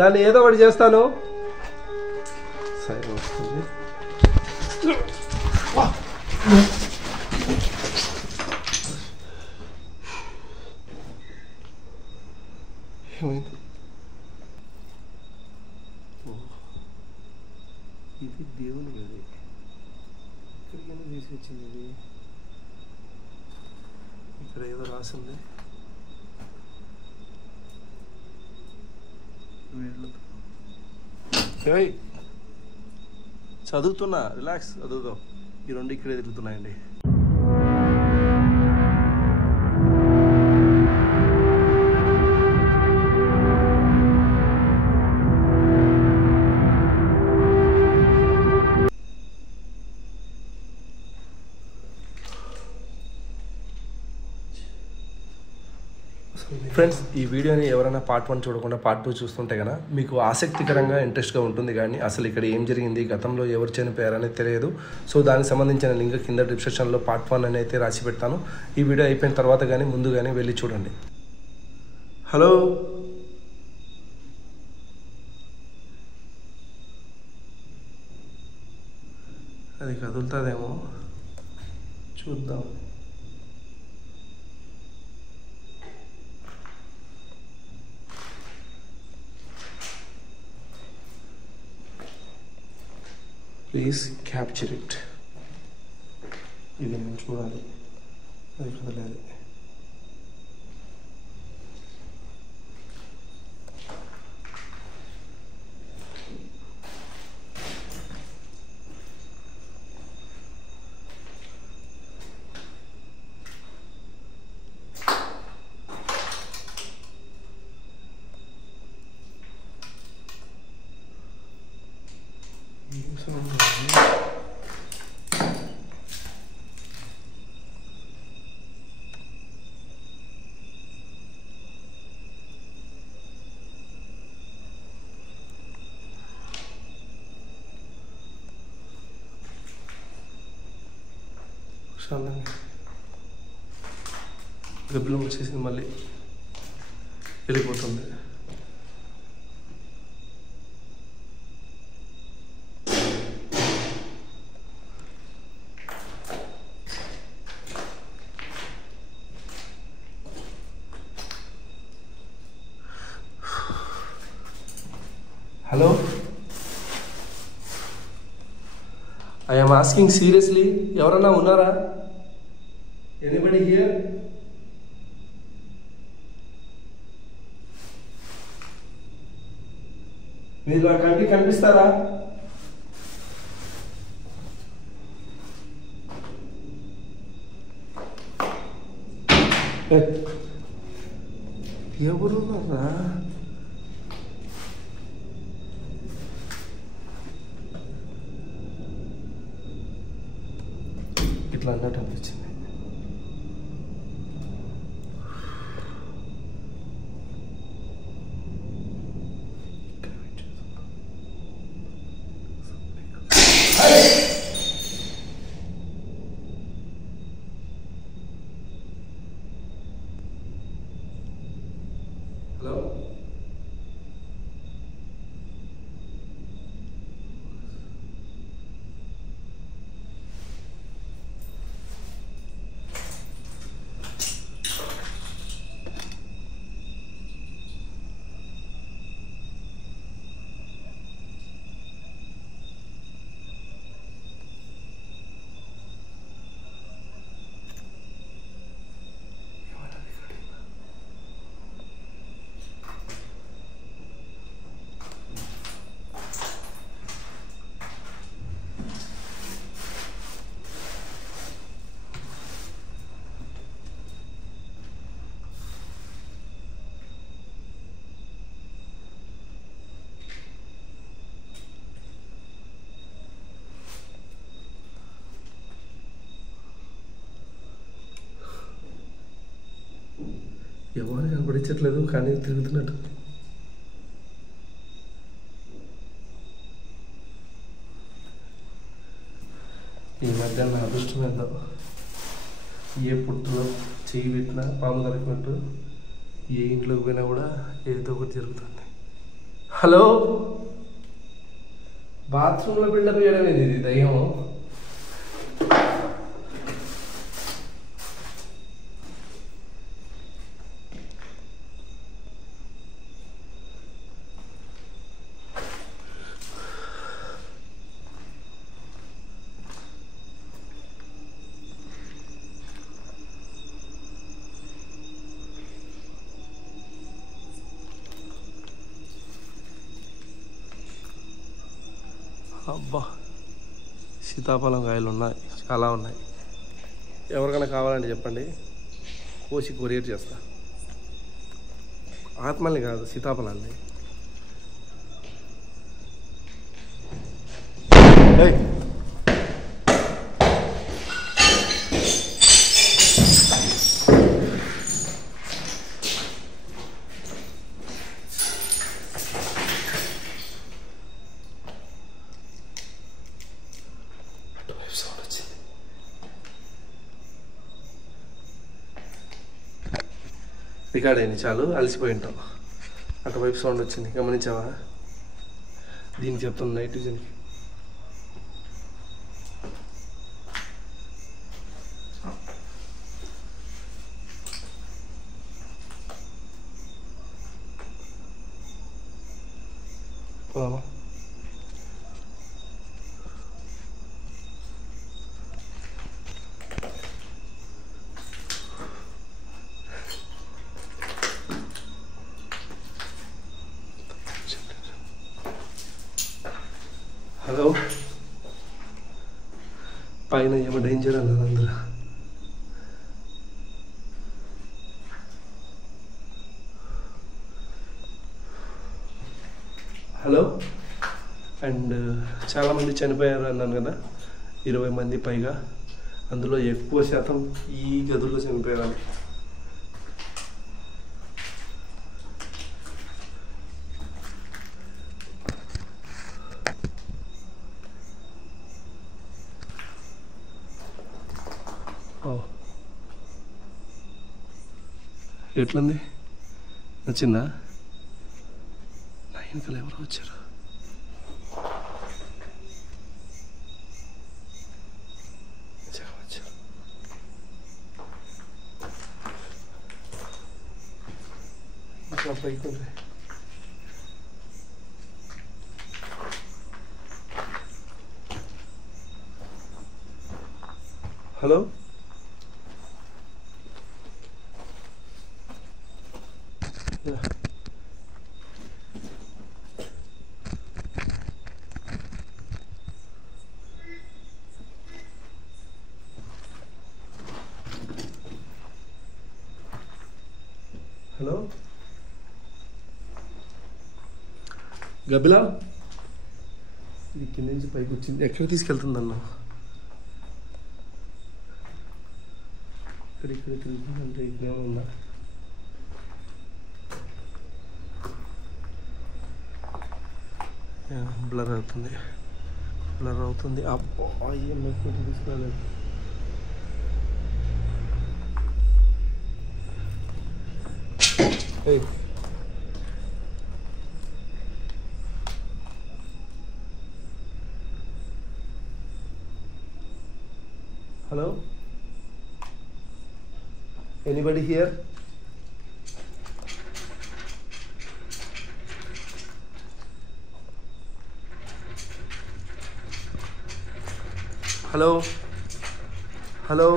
దాన్ని ఏదో ఒకటి చేస్తాను. సరే వస్తుంది. ఏమైంది? ఇది దేవుని గది. ఇక్కడికైనా తీసి వచ్చింది. ఇది ఇక్కడ ఏదో రాసింది. చదువుతున్నా, రిలాక్స్, చదువుదాం. ఈ రెండు ఇక్కడే తిరుగుతున్నాయండి. ఫ్రెండ్స్, ఈ వీడియోని ఎవరైనా పార్ట్ 1 చూడకుండా పార్ట్ 2 చూస్తుంటే కనుక మీకు ఆసక్తికరంగా ఇంట్రెస్ట్గా ఉంటుంది. కానీ అసలు ఇక్కడ ఏం జరిగింది, గతంలో ఎవరు చనిపోయారనేది తెలియదు. సో దానికి సంబంధించిన లింక్ కింద డిస్క్రిప్షన్లో పార్ట్ 1 అని అయితే రాసి పెడతాను. ఈ వీడియో అయిపోయిన తర్వాత కానీ ముందు కానీ వెళ్ళి చూడండి. హలో, అది కదులుతుందేమో చూద్దాం. Please capture it. ఇది నేను చూడాలి. అది కదలేదు. గబ్బిలం వచ్చేసింది, మళ్ళీ వెళ్ళిపోతుంది. Hello, I am asking seriously, ఎవరన్నా ఉన్నారా? Anybody here? మీరు నా కంటికి కనిపిస్తారా? ఎవరున్నారా? ఇట్లా అన్నట్టు అనిపించింది. హలో, ఎవరు కనపడించట్లేదు, కానీ తిరుగుతున్నట్టు. ఈ మధ్య నా అదృష్టం ఏందో, ఏ పుట్టులో చెయ్యి పెట్టినా పాము దొరికినట్టు, ఏ ఇంట్లోకి పోయినా కూడా ఏదో ఒకటి జరుగుతుంది. హలో, బాత్రూంలో బిల్డప్ చేయడం ఏంది ఇది దయ్యం? అబ్బా, సీతాఫలం కాయలు ఉన్నాయి, చాలా ఉన్నాయి. ఎవరికైనా కావాలంటే చెప్పండి, కోసి కొరియర్ చేస్తా. ఆత్మల్ని కాదు, సీతాఫలాన్ని. రికార్డ్ అయింది, చాలు, అలసిపోయి ఉంటాం. అటువైపు సౌండ్ వచ్చింది, గమనించావా? దీనికి చెప్తాను, నైట్ విజన్కి. పోదామా? హలో, పైన ఏమో డేంజర్ అన్నారు అందరూ. హలో, అండ్ చాలామంది చనిపోయారు అన్నాను కదా, 20 మంది పైగా. అందులో ఎక్కువ శాతం ఈ గదుల్లో చనిపోయారు. ఎట్లుంది, నచ్చిందా? నా వెనకాల ఎవరో వచ్చారు. ఇంకా పైకి ఉంది. హలో, హలో గబిలా, ఇది కింద నుంచి పైకి వచ్చింది. ఎక్కడ తీసుకెళ్తుందన్నా? ఇక్కడ తిరుగుతుందంటే ఇక్కడ ఉందా? బ్లర్ అవుతుంది, బ్లర్ అవుతుంది. అబ్బో, అయ్యమ్మ తీసుకురాలేదు. Hello, anybody here? Hello, hello,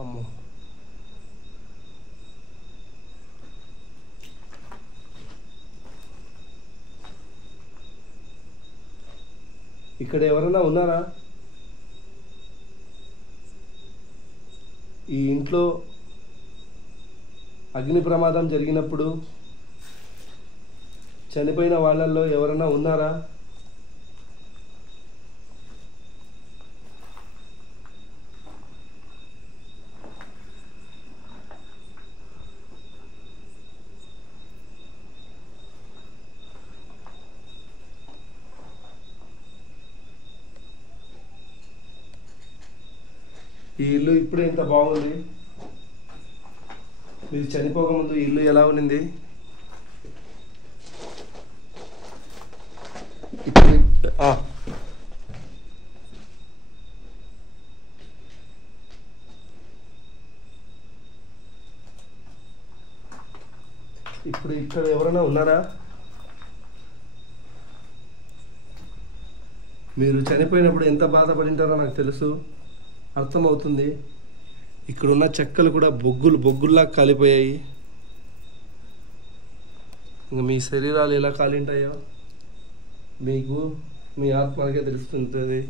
అమ్మో, ఇక్కడ ఎవరైనా ఉన్నారా? ఈ ఇంట్లో అగ్ని ప్రమాదం జరిగినప్పుడు చనిపోయిన వాళ్ళల్లో ఎవరైనా ఉన్నారా? ఈ ఇల్లు ఇప్పుడు ఎంత బాగుంది. మీరు చనిపోకముందు ఇల్లు ఎలా ఉన్నింది? ఇప్పుడు ఇప్పుడు ఇక్కడ ఎవరైనా ఉన్నారా? మీరు చనిపోయినప్పుడు ఎంత బాధపడింటారో నాకు తెలుసు, అర్థమవుతుంది. ఇక్కడున్న చెక్కలు కూడా బొగ్గుల్లా కాలిపోయాయి. ఇంకా మీ శరీరాలు ఎలా కాలింటాయో మీకు మీ ఆత్మకే తెలుస్తుంటుంది.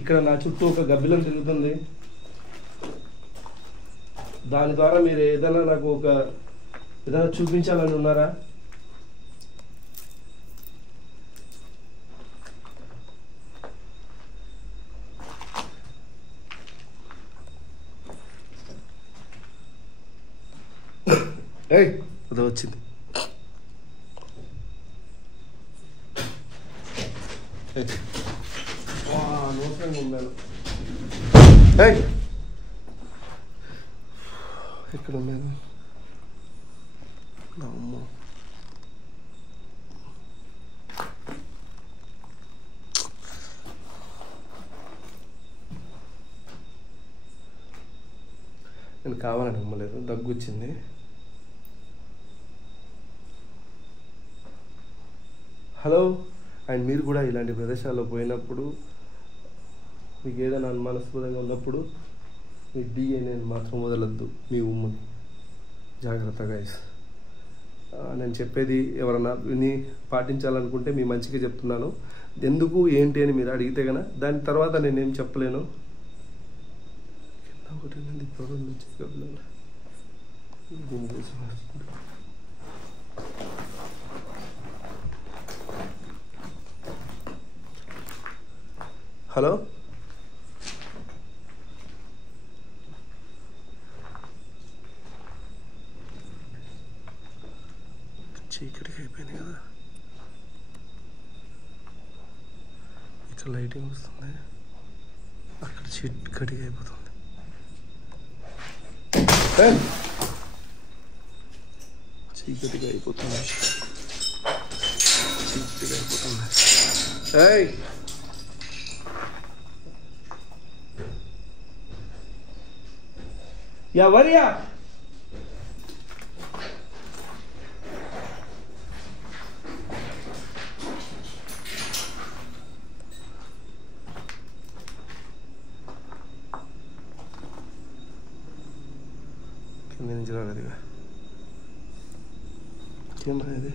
ఇక్కడ నా చుట్టూ ఒక గబ్బిలం తిరుగుతుంది. దాని ద్వారా మీరు ఏదైనా నాకు ఏదైనా చూపించాలని ఉన్నారా? అదో వచ్చింది. అనవసరంగా ఉన్నాను. ఎక్కడ ఉన్నాను? అమ్మ, నేను కావాలని నమ్మలేదు, దగ్గు వచ్చింది. హలో. అండ్ మీరు కూడా ఇలాంటి ప్రదేశాల్లో పోయినప్పుడు మీకు ఏదైనా అనుమానాస్పదంగా ఉన్నప్పుడు మీ DNA మాత్రం వదలద్దు, మీ ఉమ్ముని జాగ్రత్తగా. నేను చెప్పేది ఎవరన్నా విని పాటించాలనుకుంటే మీ మంచిగా చెప్తున్నాను. ఎందుకు ఏంటి అని మీరు అడిగితే కనుక దాని తర్వాత నేనేం చెప్పలేను. హలో. చీకటికి అయిపోయింది కదా, ఇక్కడ లైటింగ్ వస్తుంది, అక్కడ చీకటిగా అయిపోతుంది. చీకటిగా అయిపోతుంది. ఎవరియా? కింద నుంచి రాలేదుగా కెమెరా ఇది.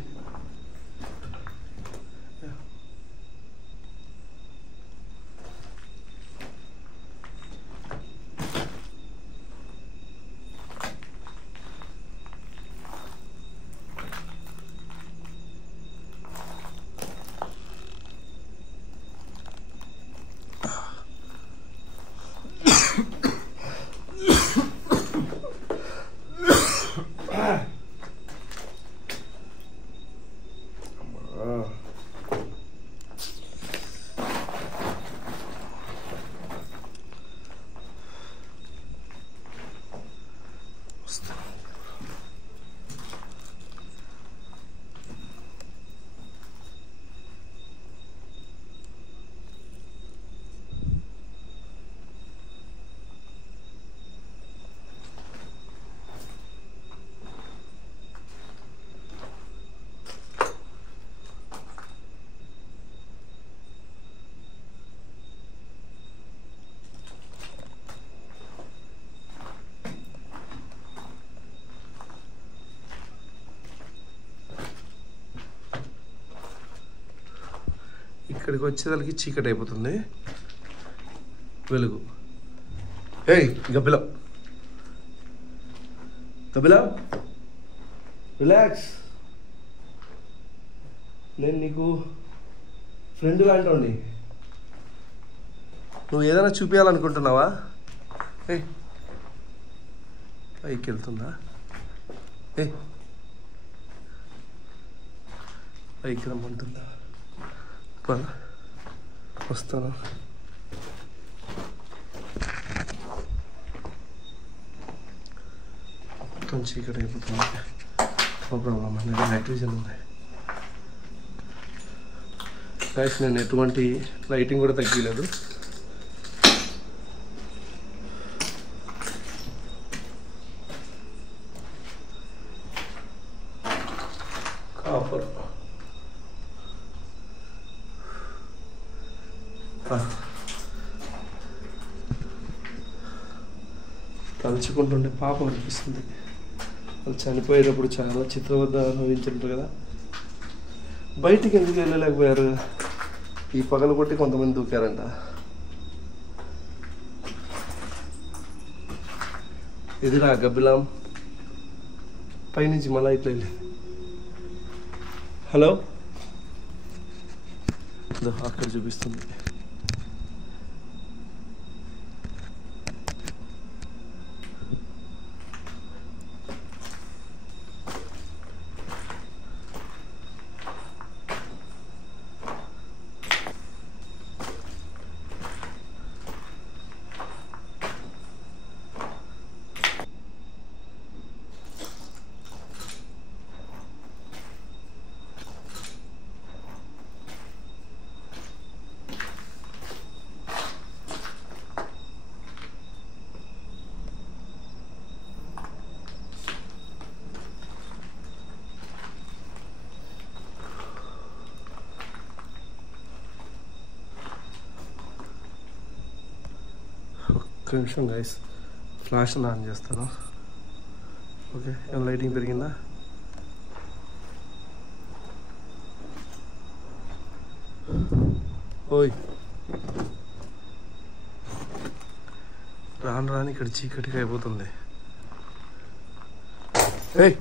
ఇక్కడికి వచ్చేదానికి చీకటి అయిపోతుంది. వెలుగు. ఏయ్ గబ్బిలం, కపిల రిలాక్స్. నేను నీకు ఫ్రెండ్ లాంటి. నువ్వు ఏదైనా చూపించాలనుకుంటున్నావా? పైకి వెళ్తుందా? పైకి రమ్మంటుందా? వస్తాను. మొత్తం చీకటి అయిపోతుంది. నో ప్రాబ్లం అండి, నైట్ విజన్ ఉంది. గైస్ నేను ఎటువంటి లైటింగ్ కూడా తగ్గలేదు. కాపర్ తలుచుకుంటుండే పాపం అనిపిస్తుంది. వాళ్ళు చనిపోయేటప్పుడు చాలా చిత్రవద్ద అనుభవించుంటారు కదా. బయటికి ఎందుకు వెళ్ళలేకపోయారు? ఈ పగలు కొట్టి కొంతమంది దూకారంట. ఎదురా గబ్బిలాం పైనుంచి మళ్ళీ ఇట్లా వెళ్ళి. హలో, అక్కడ చూపిస్తుంది. ఒక్క నిమిషం గైస్, ఫ్లాష్ ఆన్ చేస్తాను. ఓకే, ఏమైనా లైటింగ్ పెరిగిందా? ఓయ్ రాను రాని ఇక్కడ చీకటిగా అయిపోతుంది. ఏయ్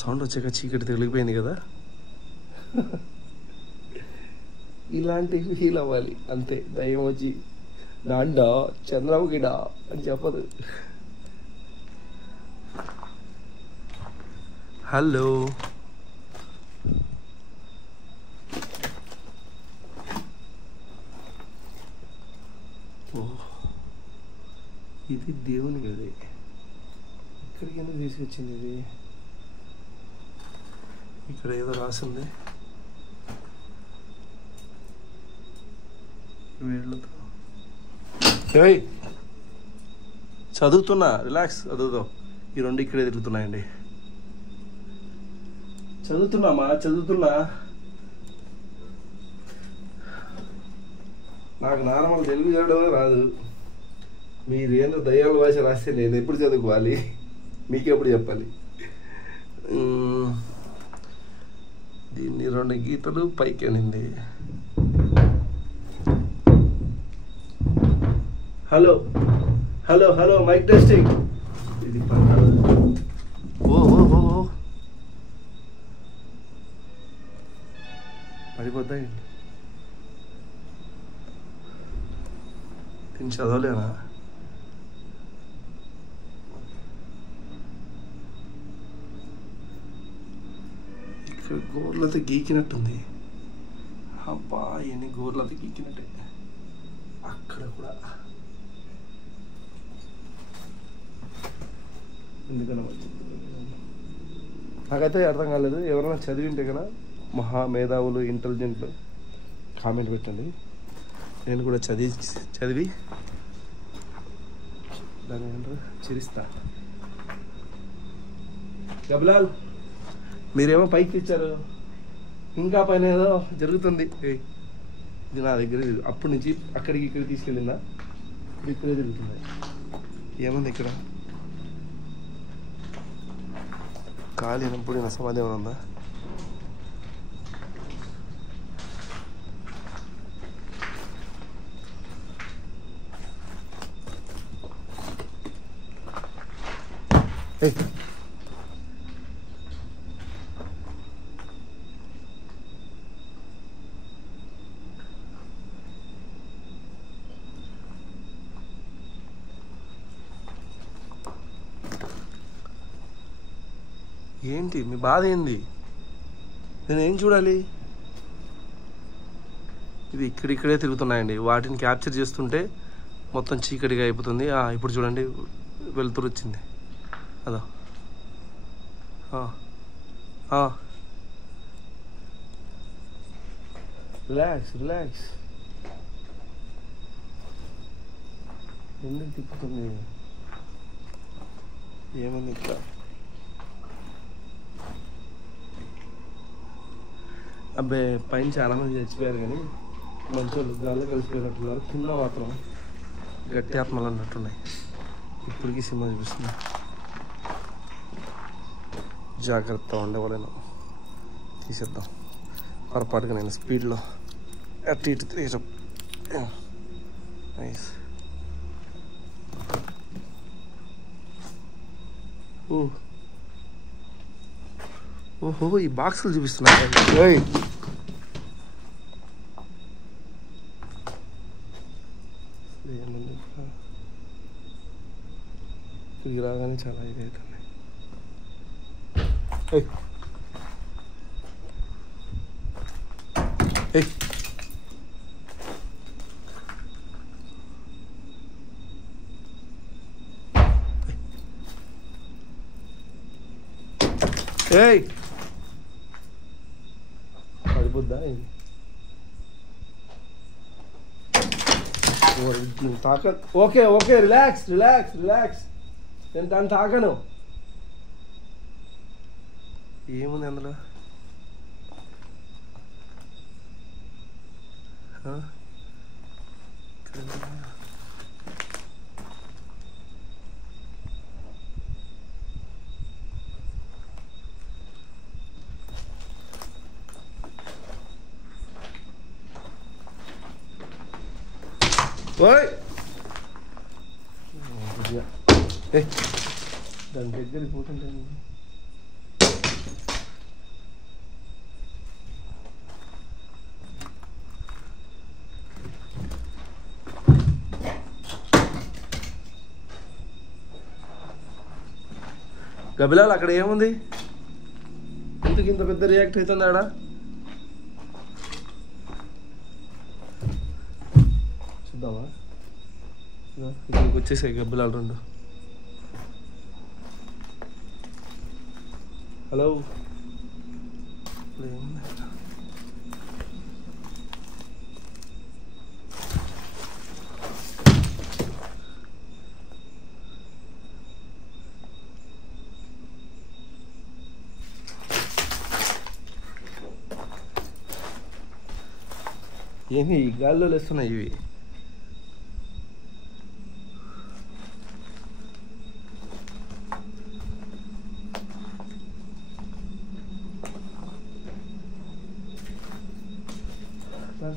సౌండ్ వచ్చాక చీకటి తెలిగిపోయింది కదా. ఇలాంటివి ఫీల్ అవ్వాలి అంతే. దయ్యం వచ్చి నాండా చంద్రముఖిడా అని చెప్పదు. హలో, ఇది దేవుని గది. ఇక్కడికి ఎందుకు తీసుకొచ్చింది ఇది? ఇక్కడ ఏదో రాసింది వీళ్ళతో. చదువుతున్నా, రిలాక్స్, చదువుతాం. ఈ రెండు ఇక్కడే తిరుగుతున్నాయండి. చదువుతున్నా. నాకు నార్మల్ తెలుగు చదవడమే రాదు. మీరేందో దయ్యాల భాష రాస్తే నేను ఎప్పుడు చదువుకోవాలి? మీకెప్పుడు చెప్పాలి? దీన్ని 2 గీతలు పైకి అనింది. Hello hello hello, mike testing. ఇది ఓ పడిపోద్దా? దీన్ని చదవలేనా? ఇక్కడ గోర్లతో గీకినట్టుంది. అబ్బా, ఎన్ని గోర్లతో గీకినట్టే. అక్కడ కూడా ఎందుకన్నా నాకైతే అర్థం కాలేదు. ఎవరైనా చదివింటే కదా మహా మేధావులు, ఇంటెలిజెంట్ కామెంట్ పెట్టండి. నేను కూడా చదివి దాన్ని ఏమంటారు, చిరిస్తా. గబలాల్, మీరేమో పైకి తెచ్చారు, ఇంకా పైన ఏదో జరుగుతుంది. ఇది నా దగ్గర అప్పటి నుంచి అక్కడికి ఇక్కడికి తీసుకెళ్ళిందా? ఇక్కడే జరుగుతుంది. ఏముంది ఇక్కడ? కాలినప్పుడు నా సమాధి ఏమైనా ఉందా? ఏంటి మీ బాధ ఏంది? నేను ఏం చూడాలి? ఇది ఇక్కడిక్కడే తిరుగుతున్నాయండి. వాటిని క్యాప్చర్ చేస్తుంటే మొత్తం చీకటిగా అయిపోతుంది. ఇప్పుడు చూడండి వెలుతురు వచ్చింది. అదో రిలాక్స్ రిలాక్స్. ఎందుకు తిప్పుతుంది? ఏమని ఇట్లా? అబ్బాయి పైన చాలామంది చచ్చిపోయారు కానీ మంచి వాళ్ళు గాల్లో కలిసిపోయినట్టున్నారు. కింద మాత్రం గట్టి ఆత్మలు అన్నట్టున్నాయి. ఇప్పటికీ సినిమా చూపిస్తుంది. జాగ్రత్త ఉండేవాళ్ళను తీసేద్దాం. పొరపాటుగా నేను స్పీడ్లో అటు ఇటు తీసాం. నైస్. ఓహో ఈ బాక్సులు చూపిస్తున్నాయి. ఇది రాగానే చాలా ఇది అవుతుంది. పడిపోద్దా? తాక. Okay okay relax relax relax. నేను దాన్ని తాకను. ఏముంది అందులో? ఓయ్ దాని దగ్గరికి పోతుంటే గబిలాల్ అక్కడ ఏముంది? ఎందుకు ఇంత పెద్ద రియాక్ట్ అవుతుంది ఆడ? చూద్దామా? ఇక్కడికి వచ్చేసాయి గబ్బిలాలు రెండు. హలో ఏమి గాల్లో లేస్తున్నాయి ఇవి?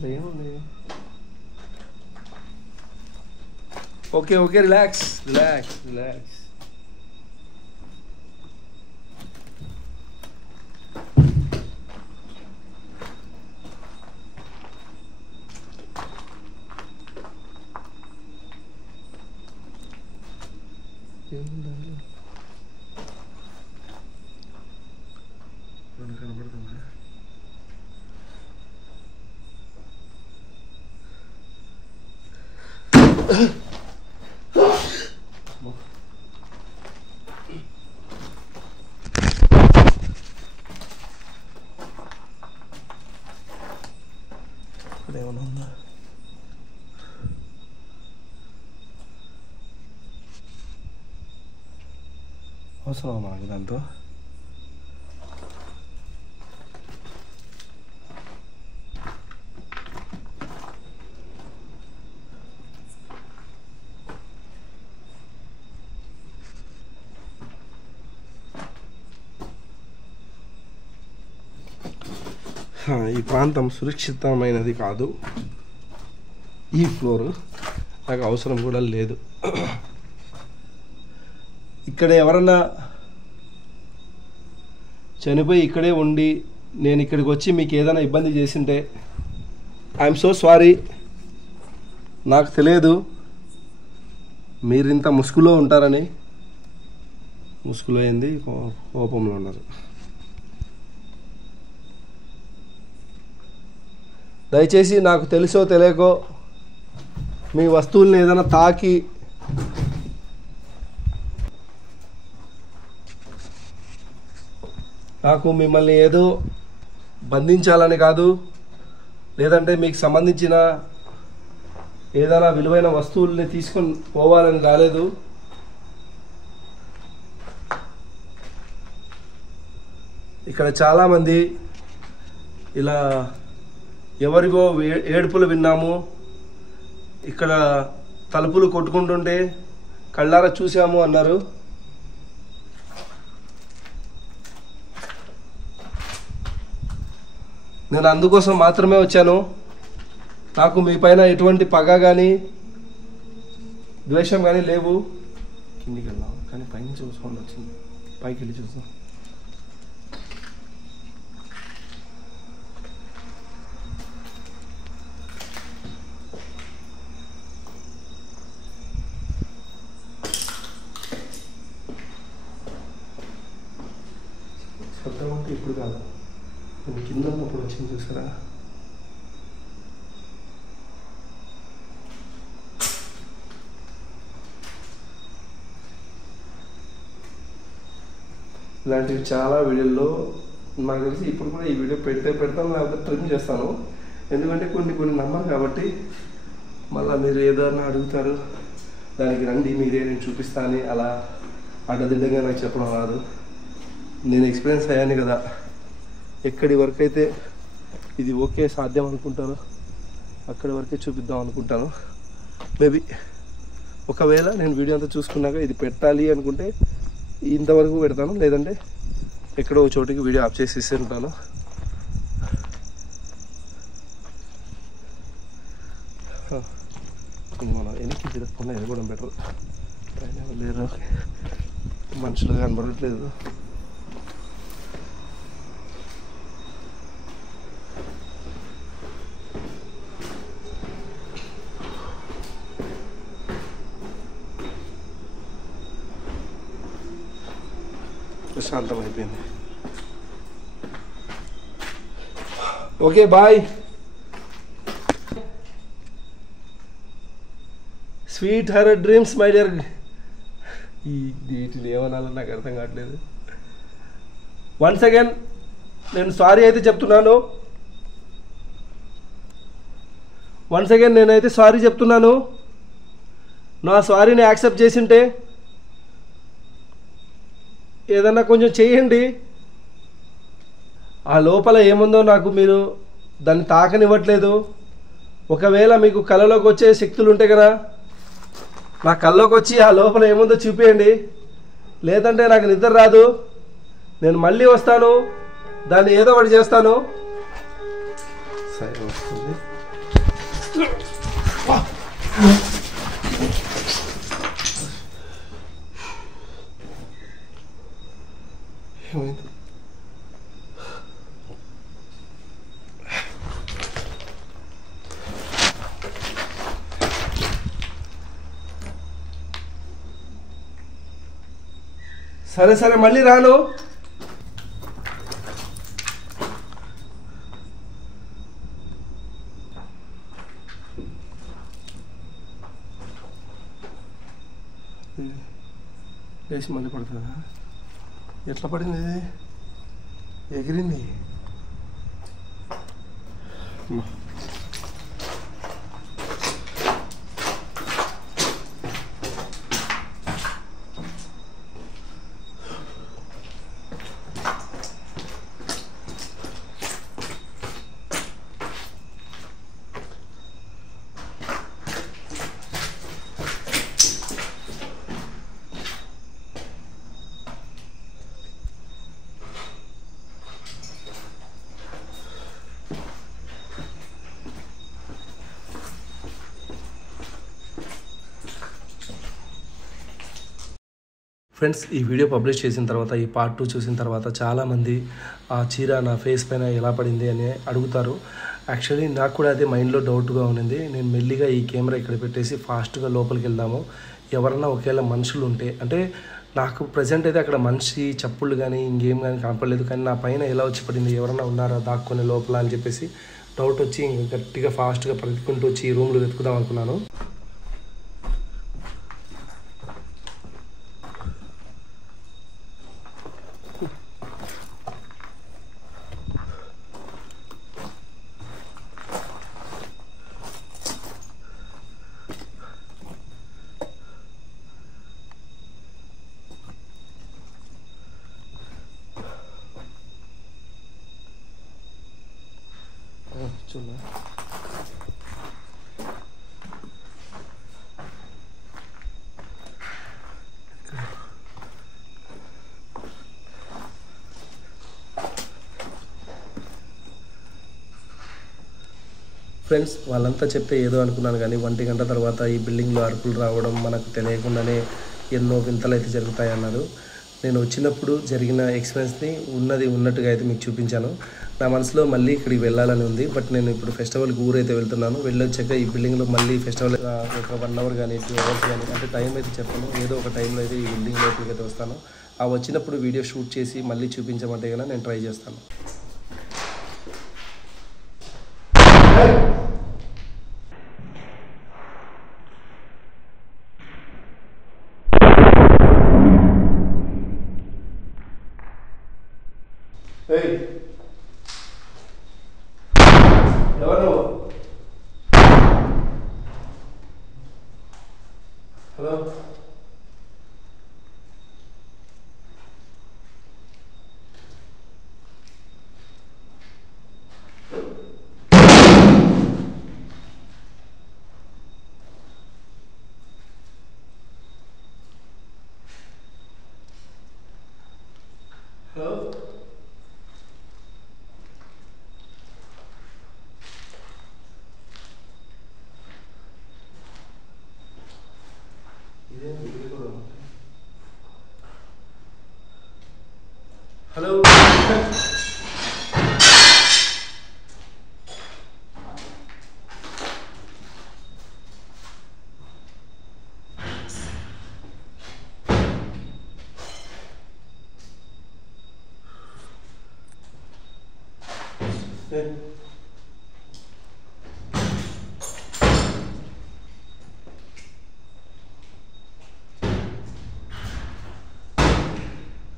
ఏముంది? Okay okay relax relax relax. ఏముందండి? కనబడుతుందా? ఇక్కడ ఏమైనా ఉందా? అవసరం మాకు దాంతో? ఈ ప్రాంతం సురక్షితమైనది కాదు. ఈ ఫ్లోరు నాకు అవసరం కూడా లేదు. ఇక్కడ ఎవరన్నా చనిపోయి ఇక్కడే ఉండి నేను ఇక్కడికి వచ్చి మీకు ఏదైనా ఇబ్బంది చేసింటే ఐఎమ్ సో సారీ. నాకు తెలియదు మీరింత ముసుగులో ఉంటారని. ముసుగులో అయింది, కోపంలో ఉన్నారు. దయచేసి నాకు తెలుసో తెలియకో మీ వస్తువుల్ని ఏదైనా తాకి నాకు మిమ్మల్ని ఏదో బంధించాలని కాదు, లేదంటే మీకు సంబంధించిన ఏదైనా విలువైన వస్తువుల్ని తీసుకొని పోవాలని రాలేదు. ఇక్కడ చాలామంది ఇలా ఎవరివో ఏడుపులు విన్నాము, ఇక్కడ తలుపులు కొట్టుకుంటుంటే కళ్ళారా చూసాము అన్నారు. నేను అందుకోసం మాత్రమే వచ్చాను. నాకు మీ పైన ఎటువంటి పగ కానీ ద్వేషం కానీ లేవు. కిందికి వెళ్దాం కానీ పైన చూసుకోండి వచ్చింది, పైకి వెళ్ళి చూద్దాం. శబ్దం అంటే ఇప్పుడు కాదు, నేను కింద ఉన్నప్పుడు వచ్చింది చూసారా. ఇలాంటివి చాలా వీడియోల్లో నాకు తెలిసి ఇప్పుడు కూడా ఈ వీడియో పెడతాను, లేకపోతే ట్రిమ్ చేస్తాను. ఎందుకంటే కొన్ని నమ్మరు కాబట్టి మళ్ళీ మీరు ఏదైనా అడుగుతారు, దానికి రండి మీరే నేను చూపిస్తా అని అలా అడ్డదిడ్డంగా నాకు చెప్పడం రాదు. నేను ఎక్స్పీరియన్స్ అయ్యాను కదా, ఎక్కడి వరకు అయితే ఇది ఓకే సాధ్యం అనుకుంటారో అక్కడి వరకే చూపిద్దాం అనుకుంటాను. మేబీ ఒకవేళ నేను వీడియో అంతా చూసుకున్నాక ఇది పెట్టాలి అనుకుంటే ఇంతవరకు పెడతాను, లేదంటే ఎక్కడో చోటికి వీడియో ఆఫ్ చేసి ఉంటాను. మనం వెనక్కి తిరగకుండా ఎదగడం బెటర్. లేరు మనుషులు కనబడట్లేదు. ప్రశాంతం అయిపోయింది. Okay bye. Sweet her dreams my dear. ఈ వీటిని ఏమనాలో నాకు అర్థం కావట్లేదు. వన్స్ అగైన్ నేను సారీ అయితే చెప్తున్నాను. నేనైతే సారీ చెప్తున్నాను. నా సారీని యాక్సెప్ట్ చేసింటే ఏదన్నా కొంచెం చేయండి. ఆ లోపల ఏముందో నాకు మీరు దాన్ని తాకనివ్వట్లేదు. ఒకవేళ మీకు కళ్ళలోకి వచ్చే శక్తులు ఉంటే కదా నా కళ్ళలోకి వచ్చి ఆ లోపల ఏముందో చూపించండి. లేదంటే నాకు నిద్ర రాదు. నేను మళ్ళీ వస్తాను, దాన్ని ఏదో ఒకటి చేస్తాను. సరే వస్తుంది. ఏమైంది? సరే మళ్ళీ రాను. లేచి మళ్ళీ పడుతుందా? ఎట్లా పడింది? ఎగిరింది. ఫ్రెండ్స్, ఈ వీడియో పబ్లిష్ చేసిన తర్వాత, ఈ పార్ట్ 2 చూసిన తర్వాత చాలామంది ఆ చీర నా ఫేస్ పైన ఎలా పడింది అని అడుగుతారు. యాక్చువల్లీ నాకు కూడా అదే మైండ్లో డౌట్గా ఉన్నింది. నేను మెల్లిగా ఈ కెమెరా ఇక్కడ పెట్టేసి ఫాస్ట్గా లోపలికి వెళ్దాము. ఎవరన్నా ఒకవేళ మనుషులు ఉంటే, అంటే నాకు ప్రజెంట్ అయితే అక్కడ మనిషి చప్పుళ్ళు కానీ ఇంకేం కానీ కనపడలేదు, కానీ నా పైన ఎలా వచ్చి పడింది, ఎవరన్నా ఉన్నారా దాక్కునే లోపల అని చెప్పేసి డౌట్ వచ్చి గట్టిగా ఫాస్ట్గా పరిగెత్తుకుంటూ వచ్చి ఈ రూమ్లో వెతుకుదాం అనుకున్నాను. చూడ ఫ్రెండ్స్, వాళ్ళంతా చెప్తే ఏదో అనుకున్నాను, కానీ 1 గంట తర్వాత ఈ బిల్డింగ్లో అరుపులు రావడం మనకు తెలియకుండానే ఎన్నో వింతలు అయితే జరుగుతాయి అన్నారు. నేను వచ్చినప్పుడు జరిగిన ఎక్స్పీరియన్స్ని ఉన్నట్టుగా అయితే మీకు చూపించాను. నా మనసులో మళ్ళీ ఇక్కడికి వెళ్ళాలని ఉంది, బట్ నేను ఇప్పుడు ఫెస్టివల్కి ఊరైతే వెళ్తున్నాను. వెళ్ళొచ్చాక ఈ బిల్డింగ్లో మళ్ళీ ఫెస్టివల్ ఒక 1 అవర్ కానీ 2 అవర్స్ కానీ, అంటే టైం అయితే చెప్పను, ఏదో ఒక టైంలో అయితే ఈ బిల్డింగ్ లోపలికి అయితే వస్తాను. ఆ వచ్చినప్పుడు వీడియో షూట్ చేసి మళ్ళీ చూపించమంటే కనుక నేను ట్రై చేస్తాను. ఎవరు? Hello, hello, hello.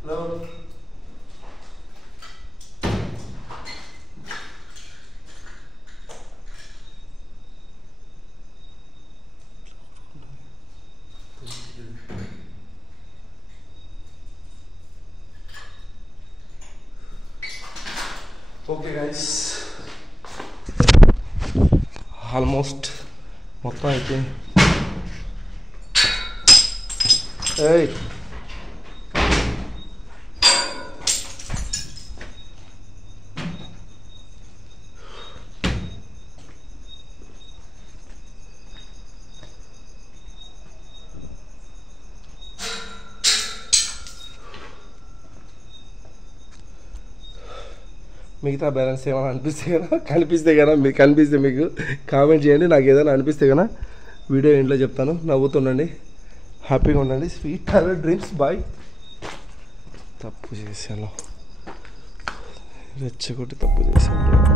Hello, okay guys, almost మొత్తం అయితే మిగతా బ్యాలెన్స్ ఏమైనా కనిపిస్తే మీకు కామెంట్ చేయండి. నాకు ఏదైనా అనిపిస్తే కదా వీడియో ఇంట్లో చెప్తాను. నవ్వుతుండండి, హ్యాపీగా ఉండండి. Sweet horror dreams. బాయ్. తప్పు చేశాను, రెచ్చగొట్టి తప్పు చేశాను.